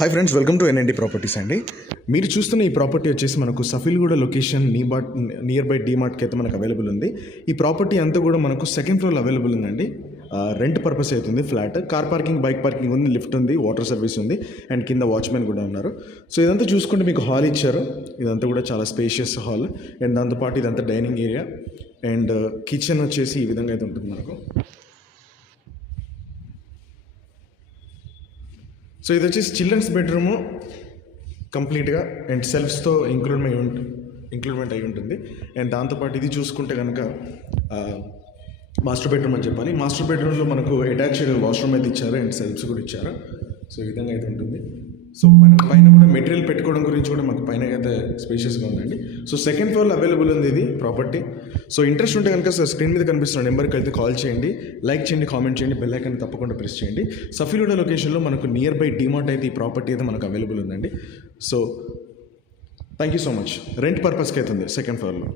Hi friends, welcome to NND properties అండి. మీరు చూస్తున్న ఈ ప్రాపర్టీ వచ్చేసి మనకు సఫిల్గూడ లొకేషన్ నియర్ బై డీమార్ట్కి అయితే మనకు అవైలబుల్ ఉంది. ఈ ప్రాపర్టీ అంతా కూడా మనకు సెకండ్ ఫ్లోర్ అవైలబుల్ ఉందండి. రెంట్ పర్పస్ అవుతుంది. Flat, car parking, bike parking ఉంది, లిఫ్ట్ ఉంది, వాటర్ సర్వీస్ ఉంది అండ్ కింద వాచ్మెన్ కూడా ఉన్నారు. సో ఇదంతా చూసుకుంటే మీకు హాల్ ఇచ్చారు. ఇదంతా కూడా చాలా స్పేషియస్ హాల్ అండ్ దాంతోపాటు ఇదంతా డైనింగ్ ఏరియా అండ్ కిచెన్ వచ్చేసి ఈ విధంగా అయితే ఉంటుంది మనకు. సో ఇది వచ్చేసి చిల్డ్రన్స్ బెడ్రూము కంప్లీట్గా అండ్ సెల్ఫ్స్తో ఇంక్లూడ్మెంట్ అయి ఉంటుంది. అండ్ దాంతోపాటు ఇది చూసుకుంటే కనుక మాస్టర్ బెడ్రూమ్ అని చెప్పాలి. మాస్టర్ బెడ్రూమ్లో మనకు అటాచ్డ్ వాష్రూమ్ అయితే ఇచ్చారు అండ్ సెల్ఫ్స్ కూడా ఇచ్చారు. సో ఈ విధంగా అయితే ఉంటుంది. సో మనకు పైన కూడా మెటీరియల్ పెట్టుకోవడం గురించి కూడా మాకు పైన అయితే స్పేషియస్గా ఉందండి. సో సెకండ్ ఫ్లోర్లో అవైలబుల్ ఉంది ఇది ప్రాపర్టీ. సో ఇంట్రెస్ట్ ఉంటే కనుక స్క్రీన్ మీద కనిపిస్తున్న నెంబర్కి అయితే కాల్ చేయండి, లైక్ చేయండి, కామెంట్ చేయండి, బెల్ ఐకాన్ తప్పకుండా ప్రెస్ చేయండి. సఫిల్గూడ లొకేషన్లో మనకు నియర్ బై డీమార్ట్ అయితే ఈ ప్రాపర్టీ అయితే మనకు అవైలబుల్ ఉందండి. So thank you so much. Rent పర్పస్కి అయితే ఉంది సెకండ్ ఫ్లోర్లో.